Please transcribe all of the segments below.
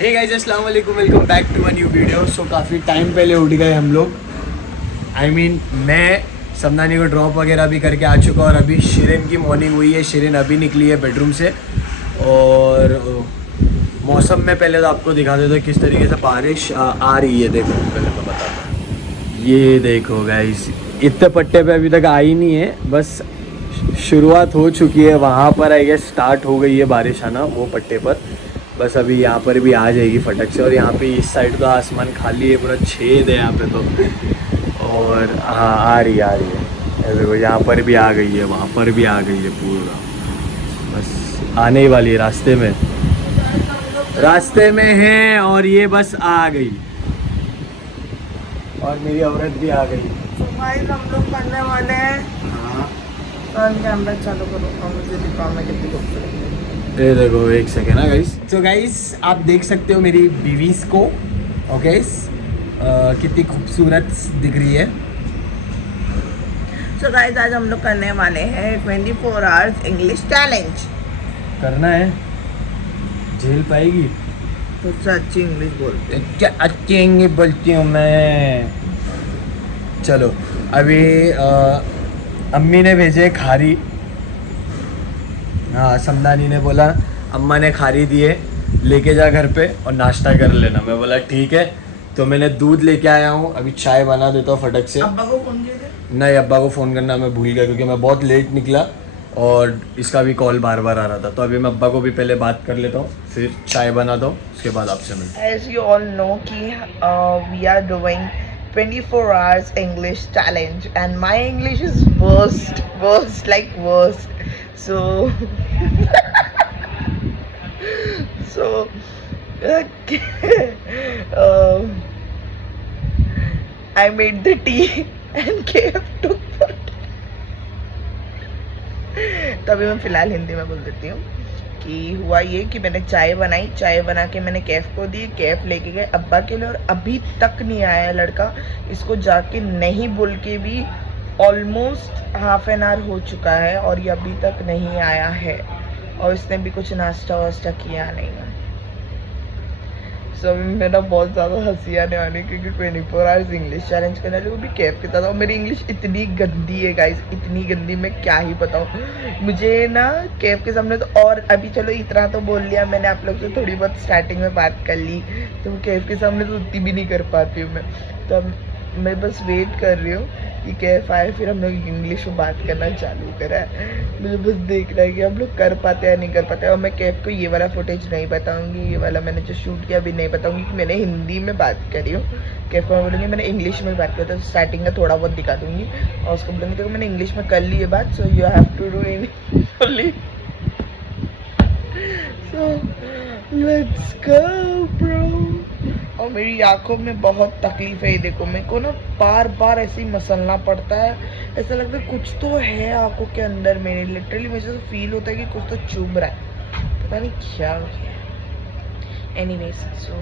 हे guys अस्सलाम वालेकुम, welcome back to a new video. So काफ़ी टाइम पहले उठ गए हम लोग। मैं समदानी को ड्रॉप वगैरह भी करके आ चुका और अभी शिरीन की मॉर्निंग हुई है। शिरीन अभी निकली है बेडरूम से और मौसम में पहले तो आपको दिखा देता हूँ किस तरीके से बारिश आ रही है। देखो पहले तो बताता हूँ, ये देखो गाइस, इतने पट्टे पे अभी तक आई नहीं है, बस शुरुआत हो चुकी है। वहाँ पर आई गेस स्टार्ट हो गई है बारिश आना, वो पट्टे पर। बस अभी यहाँ पर भी आ जाएगी फटक से। और यहाँ पे इस साइड तो आसमान खाली है, पूरा छेद है यहाँ पे तो। और हाँ आ रही है देखो, यहाँ पर भी आ गई है, वहाँ पर भी आ गई है पूरा। बस आने ही वाली है, रास्ते में है। और ये बस आ गई और मेरी औरत भी आ गई। तो गाइस हम लोग करने वाले हैं। हाँ कैमरा चालू करो और मुझे दिखाओ मैं कितनी खूबसूरत हूँ। ये देखो, एक सेकेंड ना गाइस। तो गाइस आप देख सकते हो मेरी बीवीस को। ओके कितनी खूबसूरत दिख रही है। सो गाइस आज हम लोग करने वाले हैं 24 आवर्स इंग्लिश चैलेंज। करना है, झेल पाएगी तो अच्छी इंग्लिश बोलते हैं। क्या? अच्छी इंग्लिश बोलती हूँ मैं। चलो अभी अम्मी ने भेजे खारी। हाँ, समदानी ने बोला अम्मा ने खारी दिए, लेके जा घर पे और नाश्ता कर लेना। मैं बोला ठीक है। तो मैंने दूध लेके आया हूँ, अभी चाय बना देता हूँ फटक से। अब्बा को फोन किए थे? नहीं, अब्बा को फ़ोन करना मैं भूल गया क्योंकि मैं बहुत लेट निकला और इसका भी कॉल बार बार आ रहा था। तो अभी मैं अब्बा को भी पहले बात कर लेता हूँ, फिर चाय बनाता हूँ, उसके बाद आपसे मिलता हूँ। As you all know कि we are doing 24 hours English challenge and my English is worst like worst. So so I made the tea and KF took photo. तो अभी मैं फ़िलहाल हिंदी में बोल देती हूँ कि हुआ ये कि मैंने चाय बनाई, चाय बना के मैंने कैफ़ को दी, कैफ़ लेके गए अब्बा के लिए और अभी तक नहीं आया लड़का। इसको जाके नहीं बोल के भी ऑलमोस्ट हाफ एन आवर हो चुका है और ये अभी तक नहीं आया है और इसने भी कुछ नाश्ता वास्ता किया नहीं है। सो अभी मेरा बहुत ज़्यादा हंसी आने वाली क्योंकि 24 आवर्स इंग्लिश चैलेंज करने वाली, वो भी कैफ के साथ। और मेरी इंग्लिश इतनी गंदी है गाइस, इतनी गंदी, मैं क्या ही बताऊँ। मुझे ना कैफ के सामने तो, और अभी चलो इतना तो बोल लिया मैंने, आप लोग से थोड़ी बहुत स्टार्टिंग में बात कर ली, तो कैफ के सामने तो उतनी भी नहीं कर पाती हूँ मैं। तो अब मैं बस वेट कर रही हूँ कि कैफ आए, फिर हम लोग इंग्लिश में बात करना चालू करा है। मुझे बस देखना है कि हम लोग कर पाते हैं या नहीं कर पाते। और मैं कैफ को ये वाला फुटेज नहीं बताऊंगी, ये वाला मैंने जो शूट किया अभी नहीं बताऊंगी कि मैंने हिंदी में बात करी हूँ। कैफ को मैं बोलूँगी मैंने इंग्लिश में बात किया, तो स्टार्टिंग का थोड़ा बहुत दिखा दूंगी और उसको बोलूँगी देखो मैंने इंग्लिश में कर ली है बात, so you have to do in only. So let's go bro. और मेरी आंखों में बहुत तकलीफ है, ये देखो मेरे को ना बार बार ऐसे ही मसलना पड़ता है। ऐसा लगता है कुछ तो है आंखों के अंदर मेरे, लिटरली मुझे तो फील होता है कि कुछ तो चुभ रहा है, पता नहीं क्या हो गया। Anyways so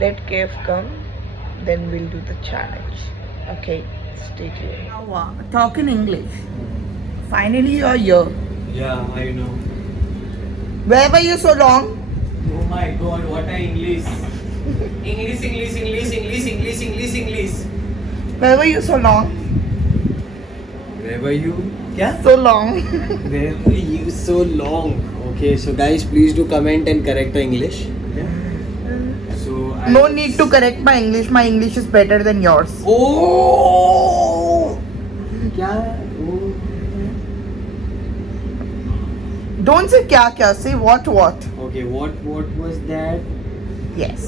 let Kaif come then will do the challenge. Okay stay tuned. Talk in English. Finally you are here. Yeah, I know. Where were you so long? Oh my God, what a English! English. Where were you so long? Where were you? क्या? So long. Where were you so long? Okay, so guys, please do comment and correct the English. Okay? So No need to correct my English. My English is better than yours. Oh! क्या? Oh. Don't say kya, say what. Okay, what was that? Yes.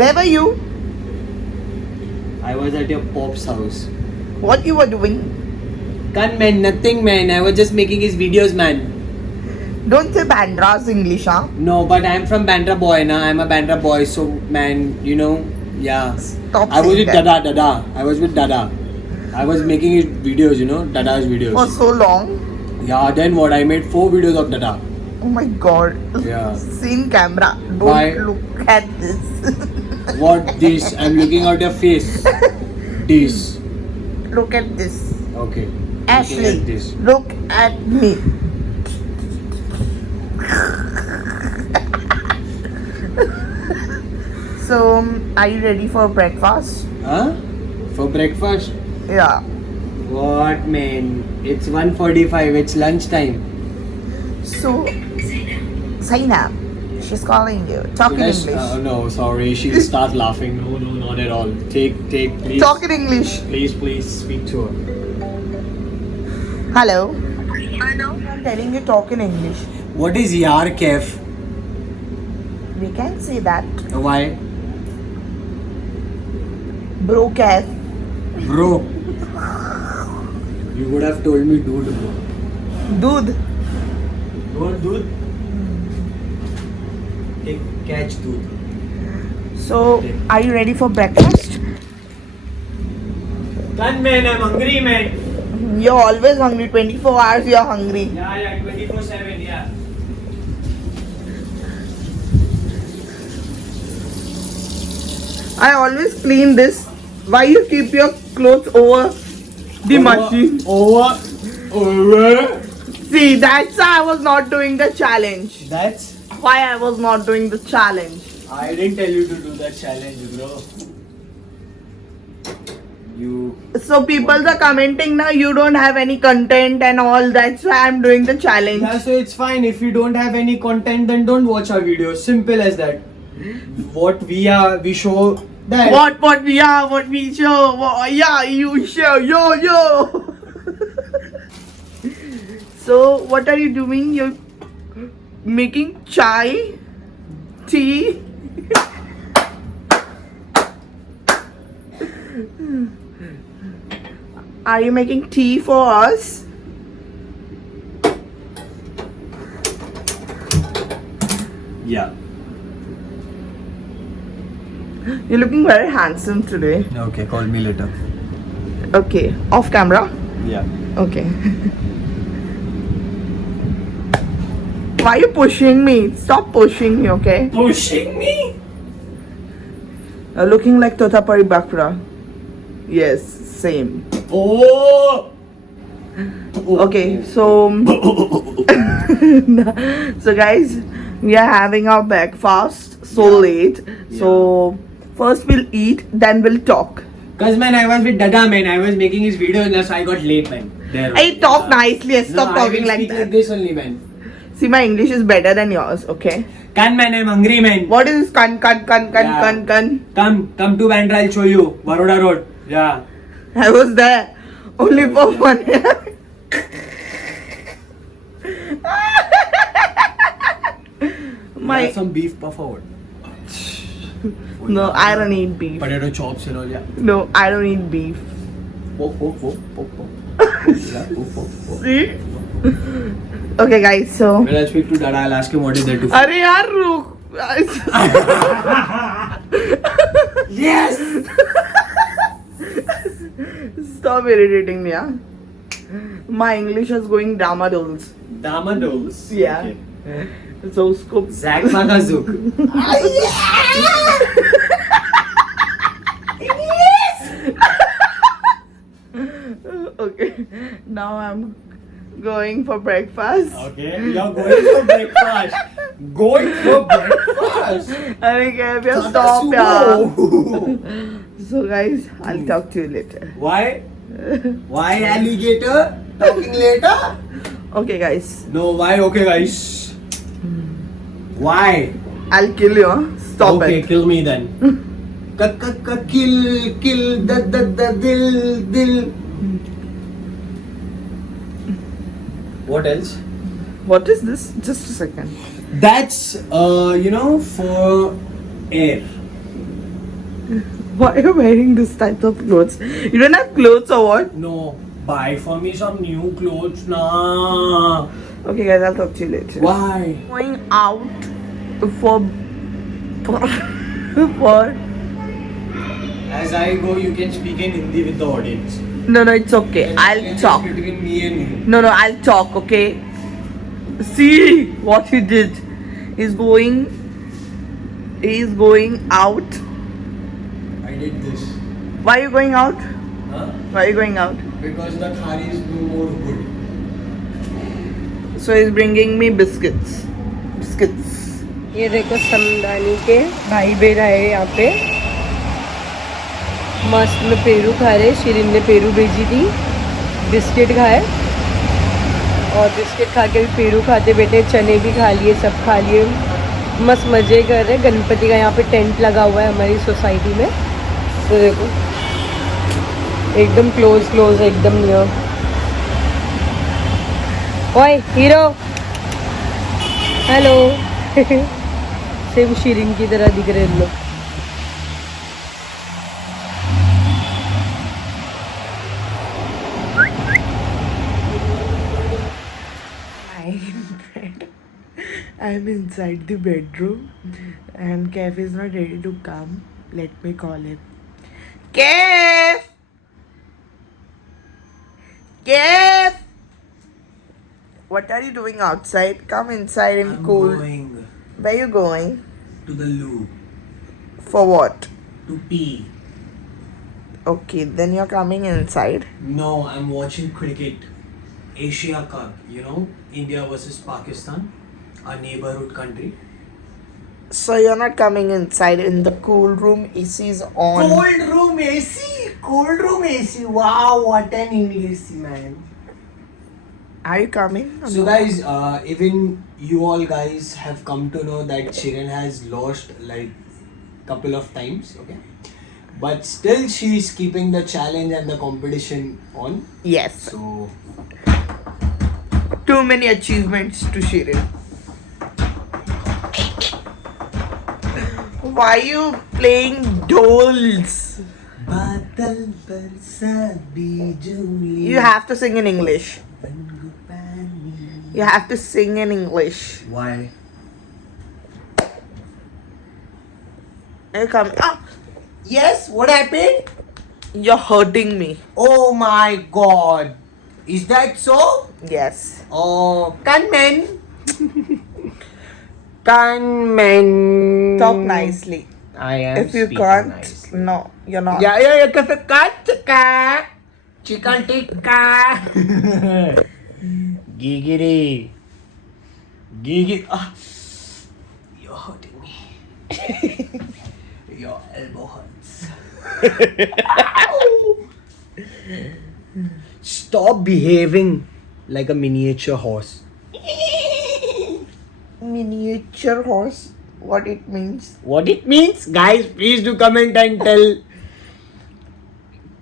Where were you? I was at your pop's house. What you were doing? Can't man, nothing man. I was just making his videos, man. Don't say Bandra's English, huh? No, but I'm from Bandra boy, na. I'm a Bandra boy, so man, you know, yeah. Stop I was saying with that. Dada. I was with Dada. I was making his videos, you know, Dada's videos. For so long. Yeah, then what? I made 4 videos of Dada. Oh my God. Yeah. See in camera. Don't Why? look at this. What this? I'm looking at your face. This. Look at this. Okay. Ashley, Looking at this. look at me. So, are you ready for breakfast? Huh? For breakfast? Yeah. What, man? It's 1:45. It's lunchtime. So, Saina, she's calling you. Talk in English. No, sorry. She'll start laughing. No, not at all. Take, please. Talk in English. Please speak to her. Hello. Hello. I'm telling you, talk in English. What is yaar kef? We can say that. Why? Bro, cat. Bro. You would have told me dude, bro. Dude. You want dude? Take, catch dude. So, are you ready for breakfast? Done, man. I'm hungry, man. You're always hungry. 24 hours you're hungry. Yeah, 24/7, yeah. I always clean this. Why you keep your clothes over the machine? Over. See, that's why I was not doing the challenge. That's. Why I was not doing the challenge. I didn't tell you to do that challenge, bro. You. So people are commenting now you don't have any content and all. That's why I'm doing the challenge. Yeah, so it's fine. If you don't have any content, then don't watch our videos. Simple as that. What we are, we show that. What we are, what we show. Yeah, you show. Yo. So what are you doing? You're making chai, tea. Are you making tea for us? Yeah. You're looking very handsome today. Okay, call me later. Okay, off camera. Yeah. Okay. Why are you pushing me? Stop pushing me, okay? Pushing me? You're looking like Totapari Bakra. Yes, same. Oh. Okay, so so guys, we are having our breakfast so late. So first we'll eat, then we'll talk. Cause man, I was with Dada, man. I was making his video, and so I got late, man. There. I talk nicely. Stop No, talking I will like speak that. like this only, man. See, my English is better than yours. Okay. Can man, I'm hungry, man. What is this? Kan? Yeah. Come to Bandra. I'll show you Baroda Road. Yeah. I was there only for 1 year. My some beef puff forward. no, I don't eat beef. Potato chops and all, yeah. No, I don't eat beef. Poke. Yeah, poke. See? Okay, guys. So. When I speak to Dada, I'll ask him what is there to food. अरे यार रुक. Yes! Stop irritating me, yeah. My English is going Damadols. Damados. Yeah. Okay. So उसको Zach Magazuk. Okay. Now I'm going for breakfast. Okay, you're going for breakfast. Going for breakfast. अरे क्या भैया stop यार. So guys, I'll talk to you later. Why? Why alligator? Talking later? Okay, guys. No, why? Okay, guys. Why? I'll kill you. Huh? Stop Okay, it. kill me then. Kill, dil. What else? What is this? Just a second. That's, for air. Why are you wearing this type of clothes? You don't have clothes or what? No, buy for me some new clothes, nah. Okay, guys, I'll talk to you later. Why? Going out for As I go, you can speak in Hindi with the audience. No, it's okay. I'll It's talk. between me and you. No, I'll talk, okay? See what he did. He's going out. I did this. Why are you going out? Huh? Why are you going out? Because the khari is no more good. So he's bringing me biscuits. ये देखो समदानी के भाई बहन आए यहाँ पे, मस्त में पेरू खा रहे। शिरीन ने पेरू भेजी थी, बिस्किट खाए और बिस्किट खा के भी पेरू खाते बैठे, चने भी खा लिए, सब खा लिए, मस्त मज़े कर रहे। गणपति का यहाँ पे टेंट लगा हुआ है हमारी सोसाइटी में, तो देखो एकदम क्लोज एकदम नियर। ओए हीरो, हेलो। सेम शिरीन की तरह दिख रहे हैं लोग। I'm inside the bedroom and Kev is not ready to come. Let me call him. Kev! Kev! What are you doing outside? Come inside and I'm cool. going Where you going? to the loo For what? to pee. Okay, then you're coming inside. No, I'm watching cricket. Asia Cup, you know, India versus Pakistan, a neighborhood country. So you're not coming inside in the cool room. AC is on. Cold room AC, cold room AC. Wow, what an English man. Are you coming? or So no? guys, even you all guys have come to know that Shirin has lost like couple of times, okay? But still she is keeping the challenge and the competition on. Yes. So Too many achievements to Shirin. Why you playing dolls? बादल बरसा बिजुली You have to sing in English. रंग पानी. You have to sing in English. Why? You come. Ah, Yes, what happened? you're hurting me. Oh my god. Is that so? Yes. Oh, Gunman. Gunman. Talk nicely. I am If you speaking can't, nicely. no, you're not. Yeah, because cut chicken tikka. Gigiri. Gigi. Ah. You're hurting me. Your elbow hurts. Stop behaving like a miniature horse. Miniature horse. What it means? What it means, guys, please do comment and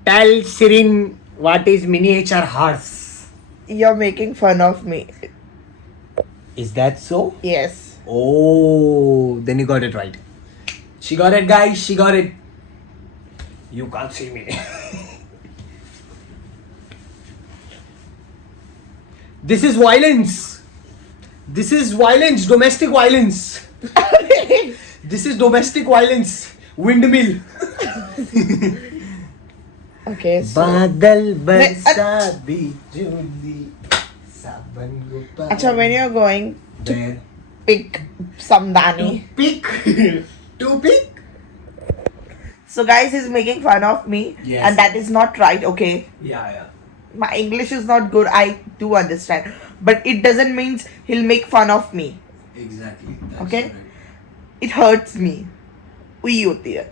tell Shirin what is miniature horse. You're making fun of me. Is that so? Yes. Oh, then you got it right. She got it, guys. She got it. You can't see me. This is violence. This is violence. Domestic violence. This is domestic violence. Windmill. Okay. So. बादल बरसा बिजुली सावन Gupta. Acha, when you're going to Where? pick Samdani. Pick. To pick. So guys, he's making fun of me. Yes. And that is not right, okay? Yeah. My English is not good, I do understand. But it doesn't mean he'll make fun of me. Exactly. Okay. Right. It hurts me. हुई होती है.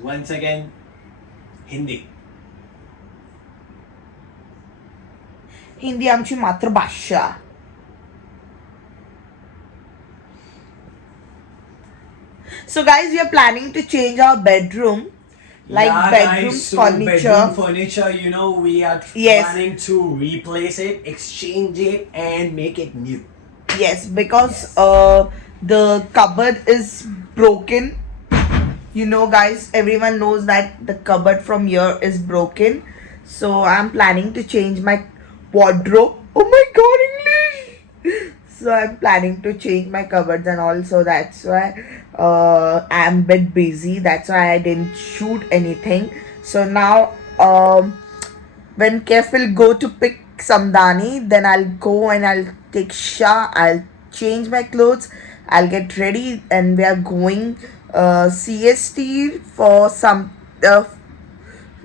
Once again, Hindi. Hindi आमची मातृभाषा. So guys, we are planning to change our bedroom. Like Yeah, bedroom guys, so furniture. Bedroom furniture, you know, we are Yes. planning to replace it, exchange it, and make it new. Yes, because the cupboard is broken. You know, guys, everyone knows that the cupboard from here is broken. So I'm planning to change my wardrobe. Oh my god, English! So I'm planning to change my cupboards and all. So that's why I'm a bit busy. That's why I didn't shoot anything. So now when Kef will go to pick Samdani, then I'll go and I'll take shower, I'll change my clothes, I'll get ready, and we are going CST for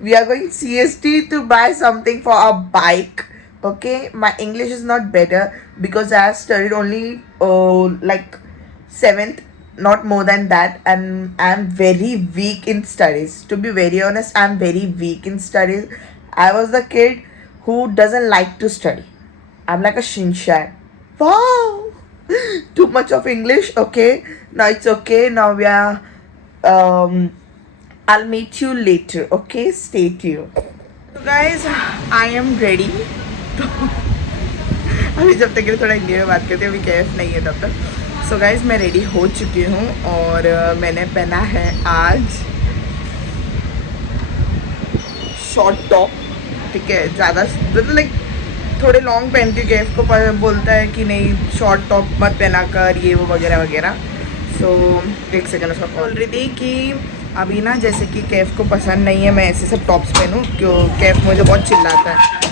we are going CST to buy something for our bike, Okay, my English is not better because I have studied only like 7th, not more than that, and I'm very weak in studies. To be very honest, I'm very weak in studies. I was the kid who doesn't like to study. I'm like a Shinshan. Wow, too much of English. Okay, now it's okay. Now we are. I'll meet you later. Okay, stay tuned. So guys, I am ready. अभी जब तक के लिए थोड़ा हिंदी में बात करते हैं, अभी कैफ नहीं है तब तक. सो गाइज मैं रेडी हो चुकी हूँ और मैंने पहना है आज शॉर्ट टॉप. ठीक है, ज़्यादा मतलब लाइक थोड़े लॉन्ग पहनती हूँ. कैफ को बोलता है कि नहीं शॉर्ट टॉप मत पहना कर, ये वो वगैरह वगैरह. सो एक सेकेंड उसका बोल रही थी कि अभी ना जैसे कि कैफ को पसंद नहीं है मैं ऐसे सब टॉप्स पहनूँ, क्यों कैफ मुझे बहुत चिल्लाता है,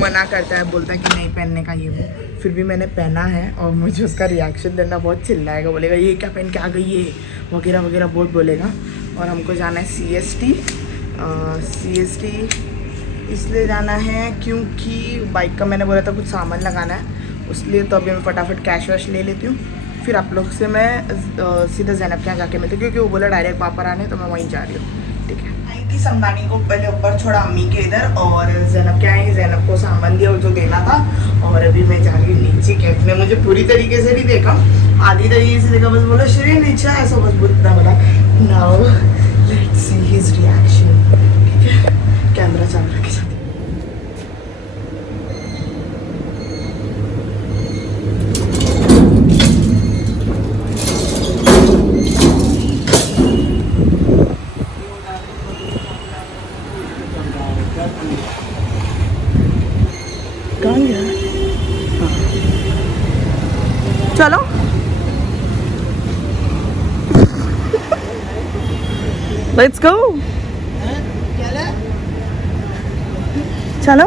मना करता है, बोलता है कि नहीं पहनने का ये वो. फिर भी मैंने पहना है और मुझे उसका रिएक्शन देना बहुत चिल्लाएगा, बोलेगा ये क्या पहन के आ गई है वगैरह वगैरह बहुत बोलेगा. और हमको जाना है CST. CST इसलिए जाना है क्योंकि बाइक का मैंने बोला था कुछ सामान लगाना है, इसलिए तो अभी मैं फटाफट कैश वैश ले लेती हूँ. फिर आप लोग से मैं सीधा ज़ैनब के यहाँ जाके मिलती हूँ, क्योंकि वो बोला डायरेक्ट वापस आने, तो मैं वहीं जा रही हूँ. ठीक है, आई थी संबानी को पहले ऊपर छोड़ा अम्मी के इधर, और ज़ैनब क्या है, ज़ैनब को सामान दिया जो देना था. और अभी मैं जा रही हूँ नीचे. कैफ ने मुझे पूरी तरीके से नहीं देखा, आधी तरीके से देखा, बस बोला श्री नीचे ऐसा बस बुतना बोला. Now let's see his reaction. ठीक है, कैमरा चालू रखे साथ. चलो लेट्स गो. चलो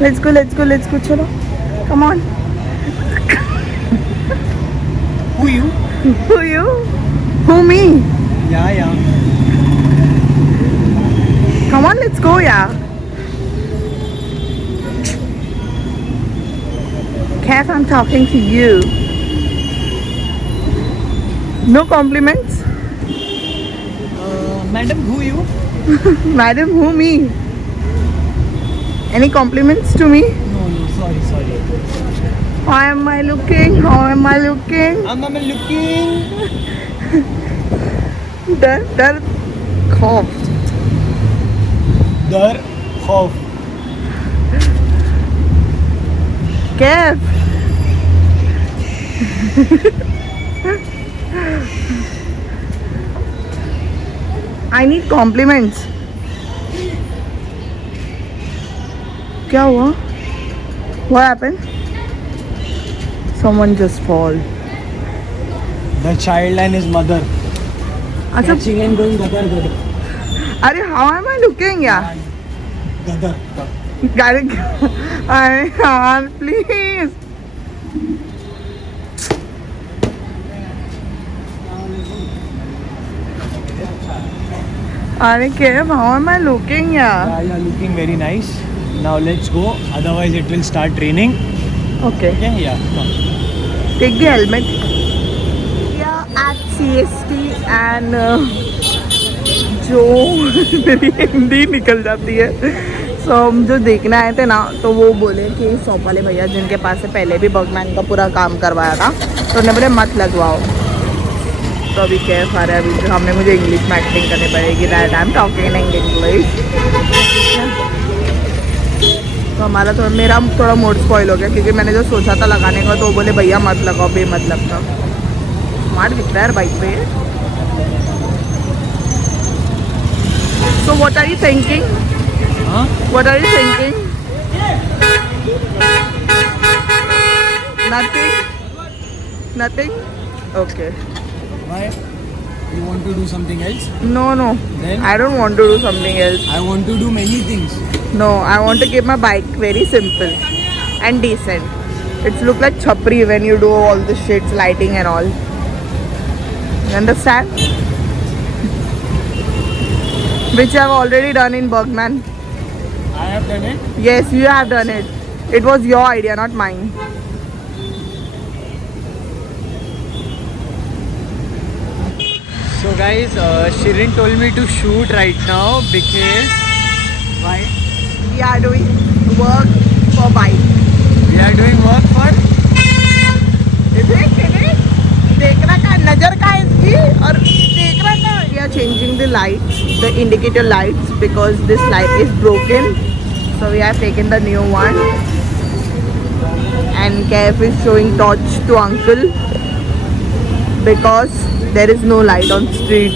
let's go let's go let's go. चलो come on. Who you? Who you? Who me? Yeah. Come on, let's go, yeah. Kev, I'm talking to you. No compliments? Madam, who you? Madam, who me? Any compliments to me? No, sorry. How am I looking? I'm looking. Dar खौफ. Dar खौफ. Kev. I need compliments. क्या हुआ? What happened? Someone just fall. The child and his mother. अच्छा, Catching and going gadar. अरे how am I looking, yeah? Gadar. I can't, please. अरे Kev, how am I looking, yeah? Yeah, looking very nice. Now let's go. Otherwise, it will start raining. Okay. Yeah. Come. Take the helmet. Yeah, at CST and जो मेरी हिंदी निकल जाती है. सो हम जो देखने आए थे ना, तो वो बोले कि शॉप वाले भैया जिनके पास से पहले भी बर्गमैन का पूरा काम करवाया था, तो उन्होंने बोले मत लगवाओ. तो अभी कैफ आ रहा है, अभी हमने मुझे इंग्लिश में एक्टिंग करनी पड़ेगी. That I am talking in English. तो हमारा थोड़ा मेरा थोड़ा मूड स्पॉइल हो गया, क्योंकि मैंने जो सोचा था लगाने का, तो वो बोले भैया मत लगाओ बेमतलब का. स्मार्ट दिखता है यार बाइक पे. So what are you thinking? Huh? What are you thinking? Nothing? Okay. Why? You want to do something else? No. Then? I don't want to do something else. I want to do many things. No, I want to keep my bike very simple and decent. It's look like chapri when you do all the shits, lighting and all. You understand? Which I have already done in Bergman. I have done it. Yes, you have done it. It was your idea, not mine. So guys, Shirin told me to shoot right now because why? We are doing work for bike. We are doing work for देखना का नजर का इसकी और देखना का. We are changing the lights, the indicator lights, because this light is broken. So we have taken the new one. And Kev is showing torch to uncle because there is no light on street.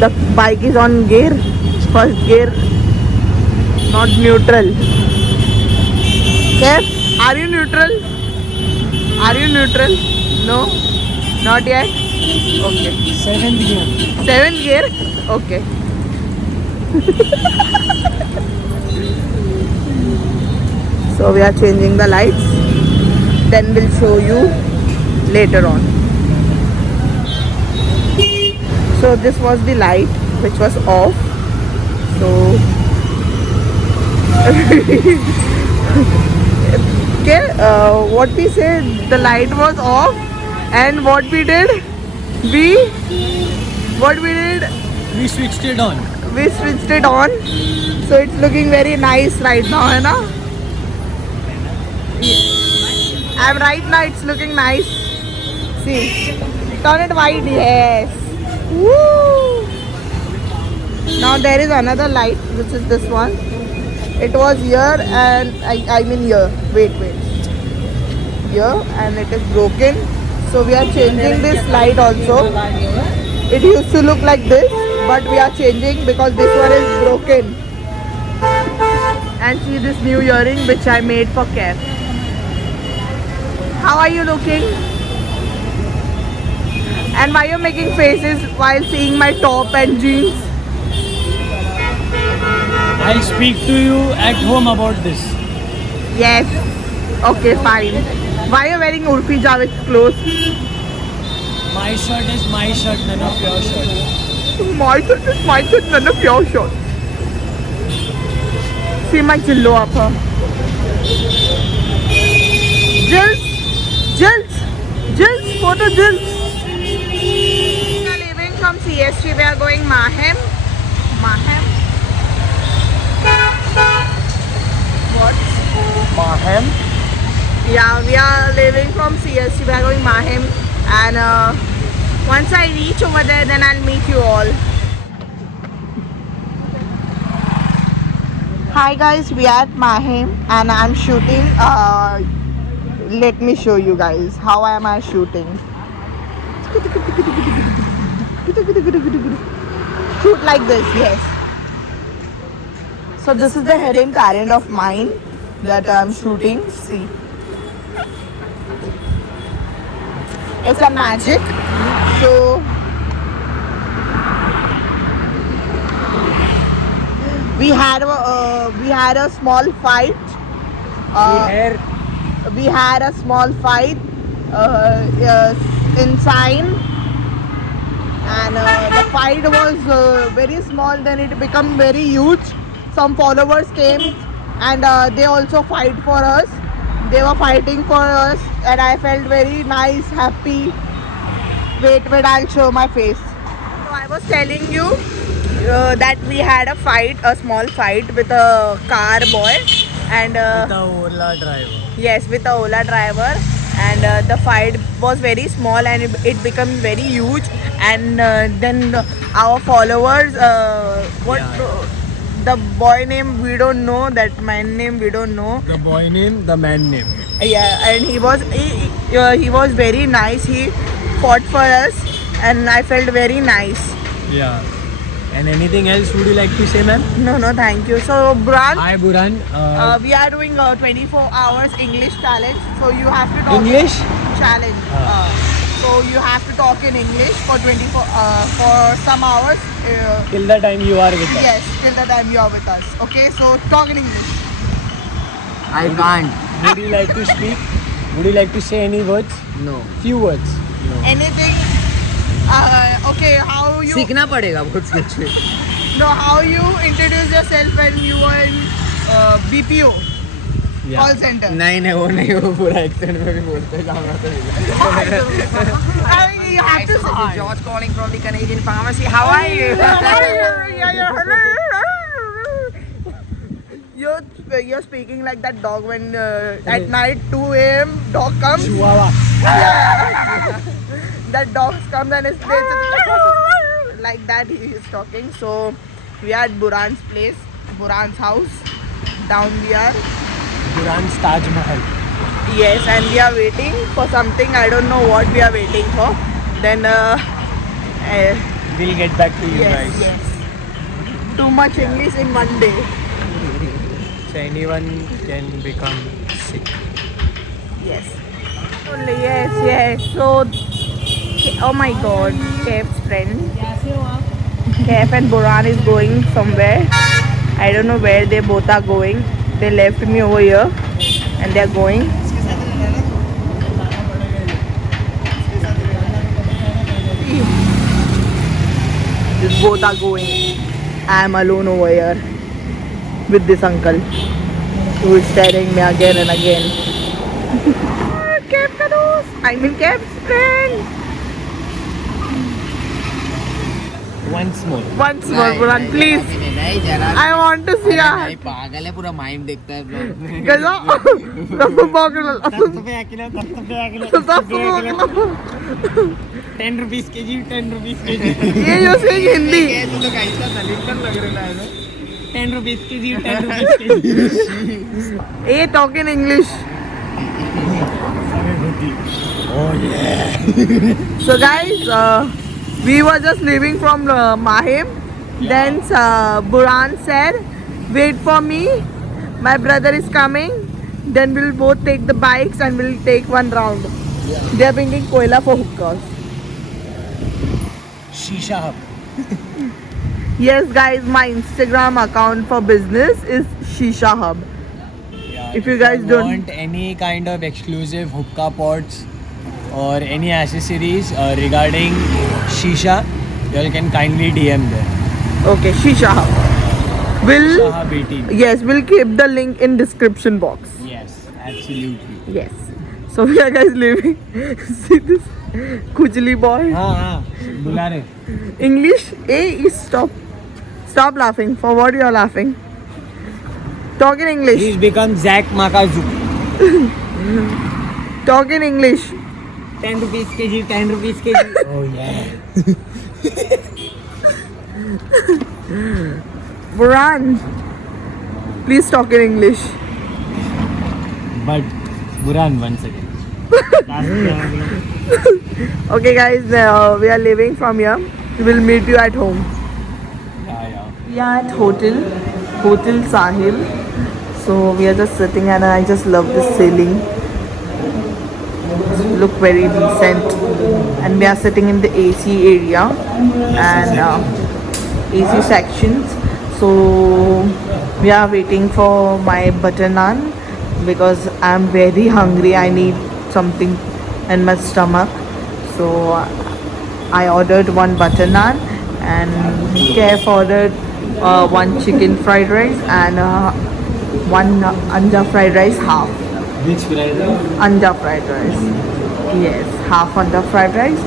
The bike is on gear, first gear, not neutral. Kev, are you neutral? Are you neutral? No, not yet. Okay. 7th gear. 7th gear. Okay. So we are changing the lights. Then we'll show you later on. So this was the light which was off. So okay, what we said, the light was off, and what we did, we switched it on. We switched it on. So it's looking very nice right now, है ना? I'm right now. It's looking nice. See, turn it white. Yes. Woo! Now there is another light, which is this one. It was here, and I mean here. Wait. Here, and it is broken. So we are changing this light also. It used to look like this, but we are changing because this one is broken. And see this new earring which I made for Kev. How are you looking? And why are you making faces while seeing my top and jeans? I'll speak to you at home about this. Yes. Okay, fine. Why are you wearing Urfi Javed clothes? My shirt is my shirt, none of your shirt. My shirt is my shirt, none of your shirt. See my chillo up her. Jills, photo Jills. We are leaving from CST. We are going Mahem. What? Mahem? Yeah, we are leaving from CST. We are going Mahem, and once I reach over there, then I'll meet you all. Hi guys, we are at Mahem, and I'm shooting. Let me show you guys how am I shooting. Shoot like this, yes. So this is the hidden talent of mine that I'm shooting. See, it's a magic. So we had a small fight. We had a small fight in Sign, and the fight was very small. Then it became very huge. Some followers came, and they also fight for us. They were fighting for us, and I felt very nice, happy. Wait, I'll show my face. So I was telling you that we had a fight, a small fight with a car boy, and The Ola driver. yes, with the Ola driver, and the fight was very small, and it became very huge, and then our followers, the boy name we don't know, that man name we don't know. The boy name, the man name. Yeah, and he was very nice. He fought for us, and I felt very nice. Yeah. And anything else would you like to say, ma'am? No, thank you. So Buran, Hi, Buran. we are doing 24 hours English challenge. So you have to talk English? challenge. So you have to talk in English for 24 for some hours. Till the time you are with us. Yes, till the time you are with us. Okay, so talk in English. I can't. Would you like to speak? Would you like to say any words? No. Few words. Anything? Okay, how you? सीखना पड़ेगा बहुत कुछ. No, how you introduce yourself when you were in BPO call center? नहीं वो नहीं, वो पूरा accent में भी बोलते हैं जाऊँगा तो I mean, you have to say. George calling from the Canadian Pharmacy. How are you? You're speaking like that dog when at night 2 a.m. dog comes. That dog comes and it's like that he is talking. So we are at Buran's place, Buran's house. Down we are. बुरांस Taj Mahal. Yes, and we are waiting for something. I don't know what we are waiting for. Then We'll get back to you guys. yes. Too much English in one day. So anyone can become sick. Yes. Yes. So, oh my God, Kef's friend. Kef and Buran is going somewhere. I don't know where they both are going. They left me over here and they are going. These both are going. I am alone over here with this uncle who is staring me again and again. Kef ka dost. I mean Kef's friend. Once more. Once more, Buran, please. नहीं जरा I want to see her. नहीं पागल है पूरा mime देखता है blog में Gaza. ₹10 kg. ये जो से हिंदी. तू तो कैसा सलीम लग रहा है ₹10 kg. ये talk in English. Oh yeah. So guys, we were just leaving from Mahim. Then Buran said, "Wait for me. My brother is coming. Then we'll both take the bikes and we'll take one round." They are bringing koila for hookahs. Shisha hub. Yes, guys, my Instagram account for business is Shisha Hub. Yeah, If you guys don't- want any kind of exclusive hookah pots or any accessories regarding shisha, you all can kindly DM there. Okay, Shisha Hub. Will Shisha Hub 18. yes, we'll keep the link in description box. Yes, absolutely. Yes. So we are guys leaving. See this Kujli boy. हाँ बुला रहे. English. Hey, stop laughing. For what you are laughing? Talk in English. He's become Zach Makazu. Talk in English. ₹10 kg. Oh yeah. Buran, please talk in English. But Buran once again. Okay, guys, we are leaving from here. We'll meet you at home. Yeah. We are at Hotel Sahil. So we are just sitting and I just love this ceiling. Look very decent. And we are sitting in the AC area and AC sections. So we are waiting for my butter naan because I'm very hungry. I need something in my stomach. So I ordered one butter naan and Kef ordered one chicken fried rice and one anda fried rice half. Which variety? Anda fried rice. Yes, half anda fried rice.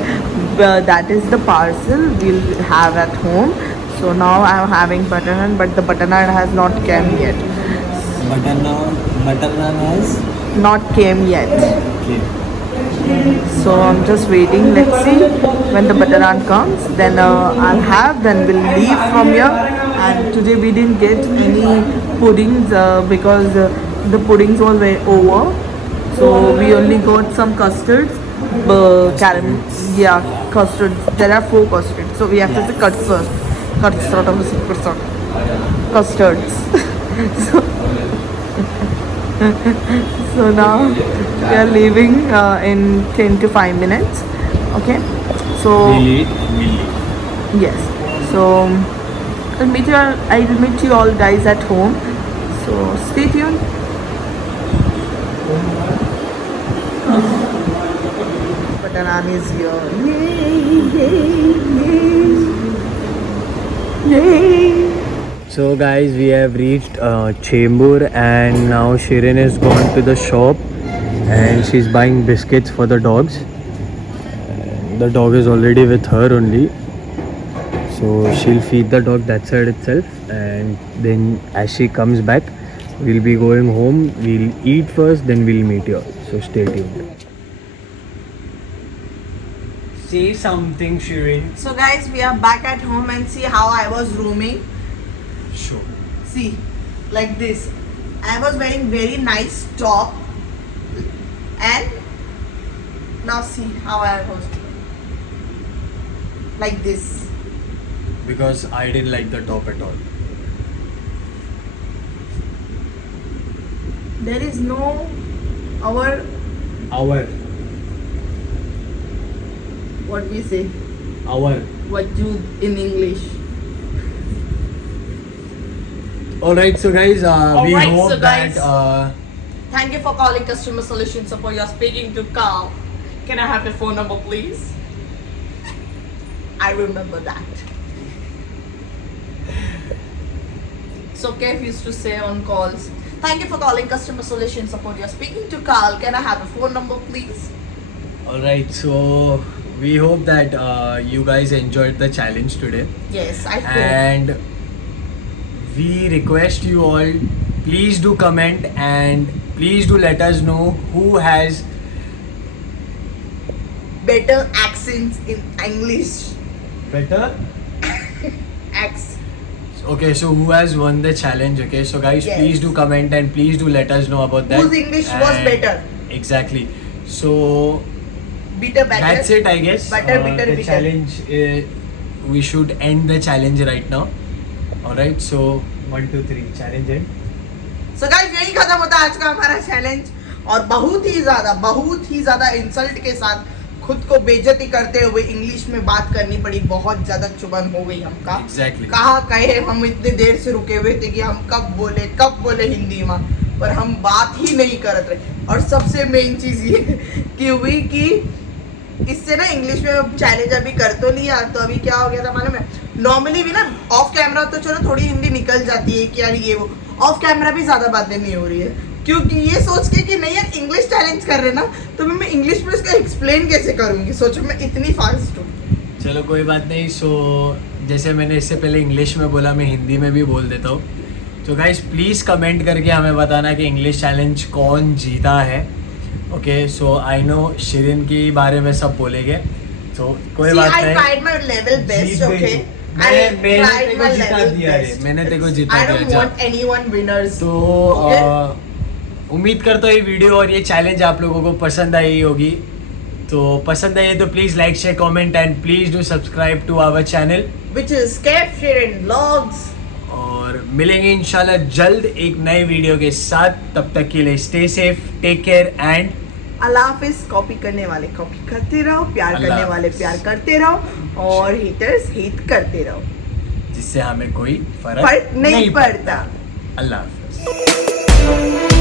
That is the parcel we'll have at home. So now I'm having butter naan, but the butter naan has not come yet. Butter naan has. Not came yet. Okay. So I'm just waiting. Let's see when the butter naan comes. Then I'll have. Then we'll leave from here. And today we didn't get any puddings because the puddings were very over. So we only got some custards. Caramel. Yeah, custards. There are 4 custards. So we have to say custards. Custards. So now we are leaving in 10 to 5 minutes. Okay. So We'll eat and we'll leave. yes. So I'll meet you all guys at home. So stay tuned. Butter naan is here. Yay, yay, yay. So guys, we have reached Chembur and now Shirin has gone to the shop and she's buying biscuits for the dogs. The dog is already with her only. So she'll feed the dog that side itself and then as she comes back, we'll be going home. We'll eat first, then we'll meet you. So stay tuned. Say something, Shirin. So guys, we are back at home and see how I was roaming. Sure. See, like this. I was wearing very nice top and now see how I was like this. Because I didn't like the top at all. There is no our what we say wajud in English. Alright, so guys, we Alright, hope so guys. that Thank you for calling customer solution support. You're speaking to Carl. Can I have your phone number, please? I remember that. So Kev used to say on calls, thank you for calling customer solution support. You're speaking to Carl. Can I have a phone number, please? alright, so we hope that you guys enjoyed the challenge today. Yes, I hope. And we request you all, please do comment and please do let us know who has Better accents in English. better. Accents. Okay, so who has won the challenge? Okay, so guys, Yes. please do comment and please do let us know about that. Whose English was And- better? Exactly. So Bitter better. that's it, I guess. Butter, bitter, the bitter. challenge. We should end the challenge right now. Alright, so 1, 2, 3, challenge end. So guys, यही खत्म होता है आज का हमारा challenge और बहुत ही ज्यादा इंसल्ट के साथ खुद को बेइज्जती करते हुए इंग्लिश में बात करनी पड़ी. बहुत ज्यादा चुभन हो गई हमका. Exactly. कहाँ कहे हम इतने देर से रुके हुए थे कि हम कब बोले हिंदी में, पर हम बात ही नहीं करते रहे. और सबसे मेन चीज ये कि हुई कि इससे ना इंग्लिश में चैलेंज अभी कर तो लिया, तो अभी क्या हो गया था मालूम है. नॉर्मली भी ना ऑफ कैमरा तो चलो थोड़ी हिंदी निकल जाती है कि यार ये वो, ऑफ कैमरा भी ज्यादा बातें नहीं हो रही है क्योंकि ये सोच के कि नहीं यार इंग्लिश चैलेंज कर रहे ना, तो मैं इंग्लिश में इसका एक्सप्लेन कैसे करूंगी. सोचो मैं इतनी फास्ट हूँ. चलो कोई बात नहीं. सो जैसे मैंने इससे पहले इंग्लिश में बोला, मैं हिंदी में भी बोल देता हूँ. तो गाइस प्लीज़ कमेंट करके हमें बताना कि इंग्लिश चैलेंज कौन जीता है. Okay, so I know Shirin के बारे में सब बोलेंगे, तो कोई बात I नहीं. tried my level best, जीत गई. okay? मैंने tried तेको my जिता level दिया रे. best. मैंने तेको जिता I दिया. don't जा. want anyone winners. तो उम्मीद करता हूँ ये वीडियो और ये चैलेंज आप लोगों को पसंद आई होगी. तो पसंद आई है तो please like share comment and please do subscribe to our channel. Which is Kev Shirin Vlogs. और मिलेंगे इंशाल्लाह जल्द एक नए वीडियो के साथ. तब तक के लिए stay safe, take care and अल्लाह हाफिज. कॉपी करने वाले कॉपी करते रहो, प्यार अल्लाह करने वाले हाफिज. प्यार करते रहो और हेटर्स हेट करते रहो. जिससे हमें कोई फर्क नहीं पड़ता. अल्लाह हाफिज.